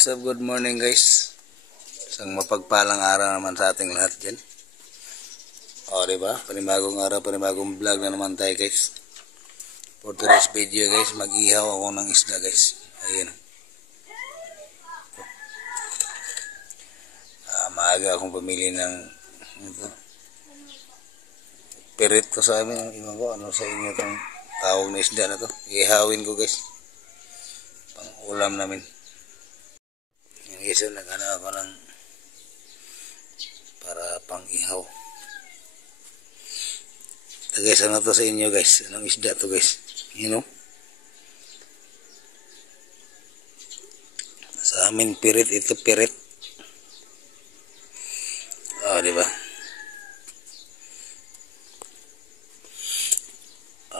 What's up, good morning guys. Isang mapagpalang araw naman sa ating lahat dyan. O diba, panibagong araw, panibagong vlog na naman tayo guys. For today's video guys, mag-ihaw ako ng isda guys. Ayun. Maaga akong pamili ng ito. Pirit ko sa amin, iwan ko ano sa inyo itong tawag na isda na to. Ihawin ko guys. Pang ulam namin. Yan guys, naghanap ako ng para pang ihaw. Ito guys, ano to sa inyo guys? Anong isda to guys? You know? Sa amin pirit, ito pirit. O, diba?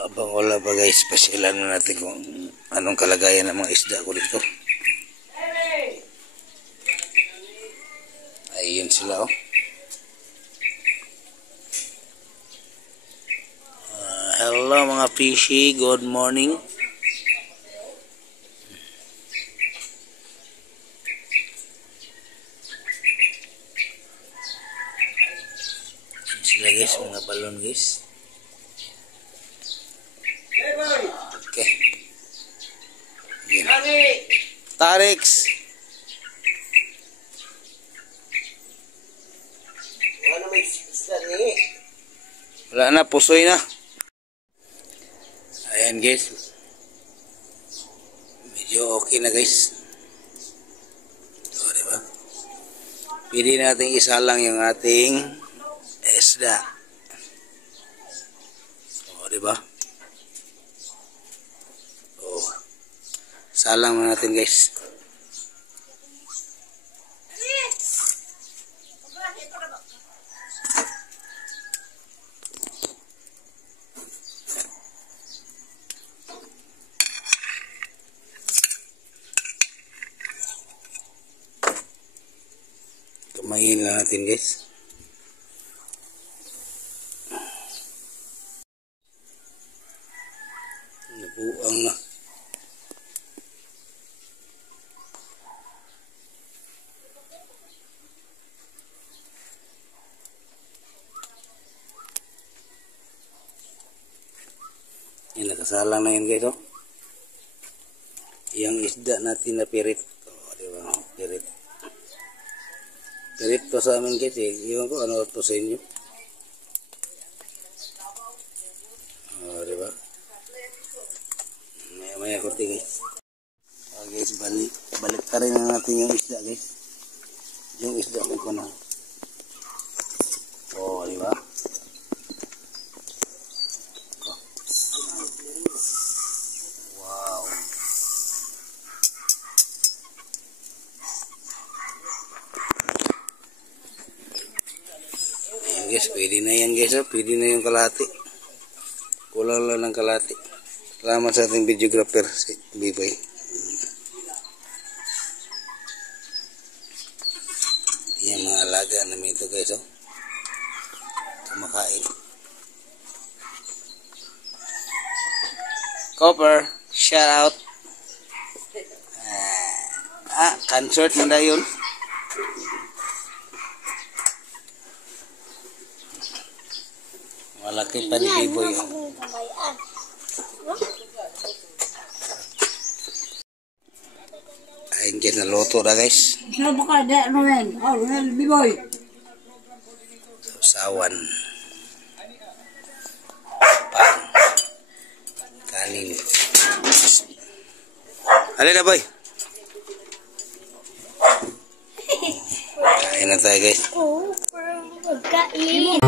Abang wala pa guys, pasyalan na natin kung anong kalagayan ng mga isda ko dito. Ayun sila oh. Hello mga fishy, good morning. Ayun sila guys, mga balon guys. Okay. Tarix. Wala na, pusoy na. Ayan guys. Medyo okay na guys. So, diba? Pili natin isa lang yung ating isda. O, diba? Salang na natin guys. Kamayin lang natin guys. Nabuang na. Yan, nakasalang na yun guys oh. Yung isda natin na pirit. O, diba? Pirit. Pirit to sa amin guys eh. Iwan ko ano to sa inyo. O, diba? Maya kurti guys. O guys, balik ka rin na natin yung isda guys. Yung isda ko na. O, diba? Guys, pwede na yan guys, oh. Pwede na yung kalahati. Kulang lang ng kalahati. Salamat sa ating videographer si Bibay. Yung mga alaga namin ito guys oh. Kumakain. Copper, shout out. Concert na yun. Malaki pa ni Biboy. Ayun guys, naluto na guys. Sausawan. Pang. Kanin. Alin na boy? Kain na tayo guys. Kain.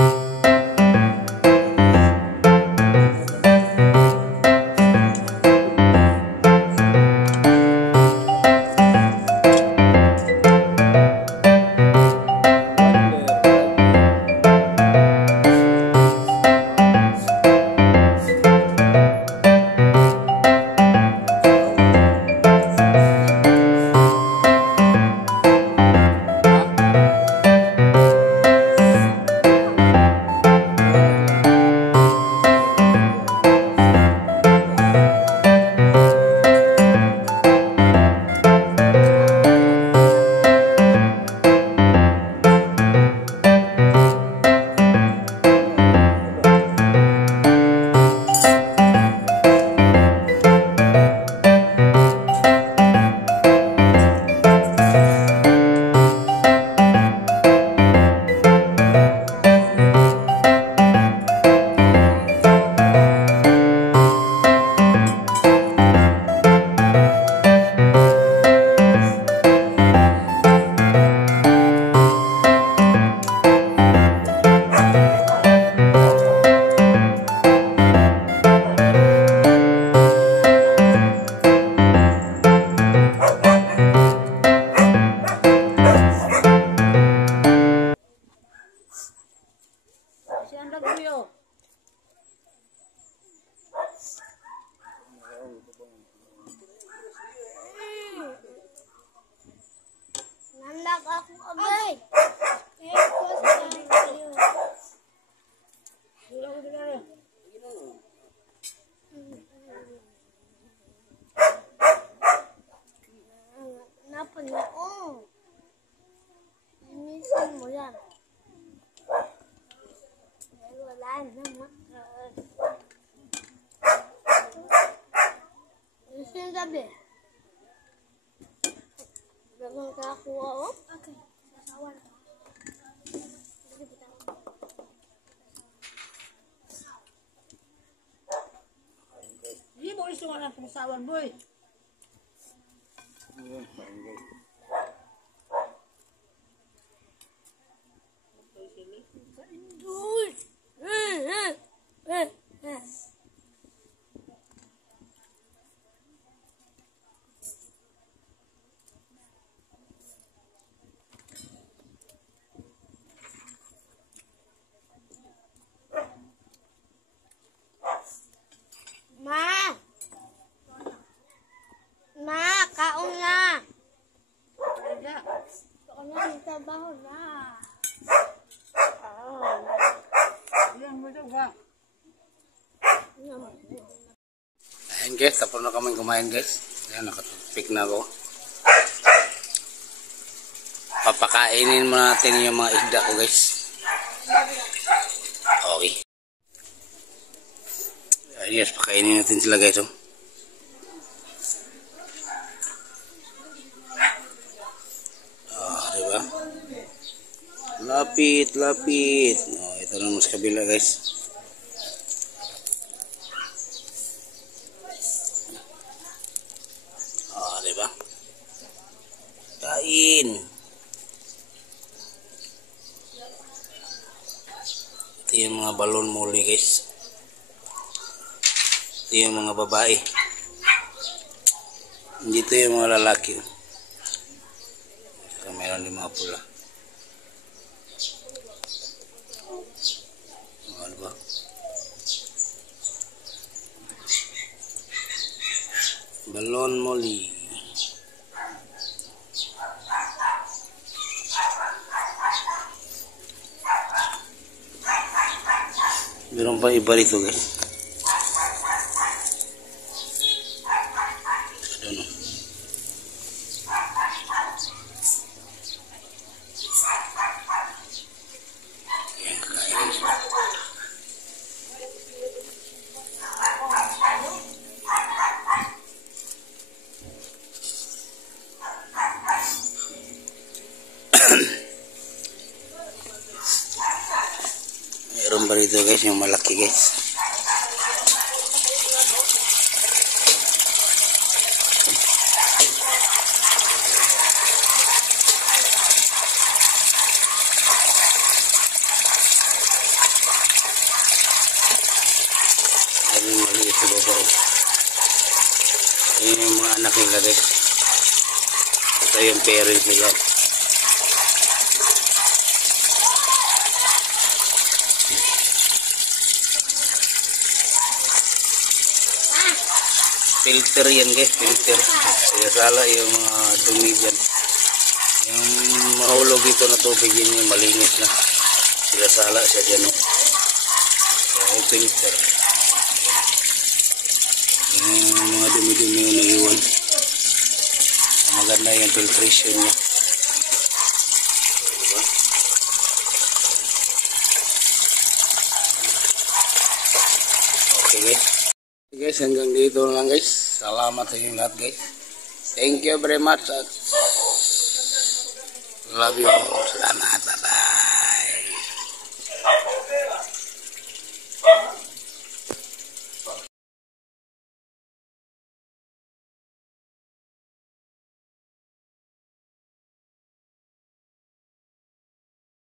Tuyo. Nandak ako abay. Kaya ko sa kayo. Napanoong. Linisin mo yan. Dahil wala naman. Linisin gabi. Dagang kakuha o? Okay. Sasawa na. Sige, bitaw. Hindi mo gusto nga ng pusawan, boy. Uy! Ma! Ma, kaon na! Kaon na, may trabaho na. Yan mo daw ba? Ayan guys, tapos na kami kumain guys. Ayan, nakatupik na ako. Papakainin mo natin yung mga isda ko guys. Okay. Ayan guys, pakainin natin sila guys. Oh. Diba? Lapit, lapit. Oh, ito na mas kabila guys. Oh, diba? Kain. Ito yung mga balon muli guys. Ito yung mga babae. Hindi ito yung mga lalaki. So, meron din mga pula. Ano ba? Balon muli. Meron pa iba rito guys. Ano? Ayan, kakain sila. Meron pa rito guys, yung malaki guys. Ayun yung maliit sa baba. Ayun yung mga anak nila guys. Ito yung parents nila. Filter yan guys, filter. Kaya sala yung mga dumi dyan. Yung mahulog dito na tubig yun yung malinis na. Kaya sala siya dyan. No? Kaya yung filter. Yung mga dumi-dumi yung naiwan. Maganda yung filtration niya. Diba? Okay guys. Guys, hanggang dito lang guys. Salamat sa inyong lahat guys. Thank you very much. Love you all. Salamat.